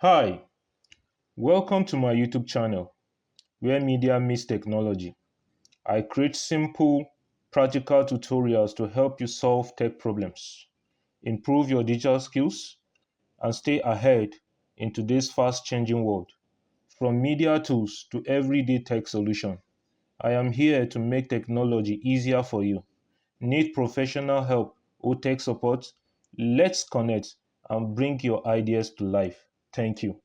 Hi, welcome to my YouTube channel where media meets technology. I create simple, practical tutorials to help you solve tech problems, improve your digital skills, and stay ahead in today's fast-changing world. From media tools to everyday tech solution, I am here to make technology easier for you. Need professional help or tech support? Let's connect and bring your ideas to life. Thank you.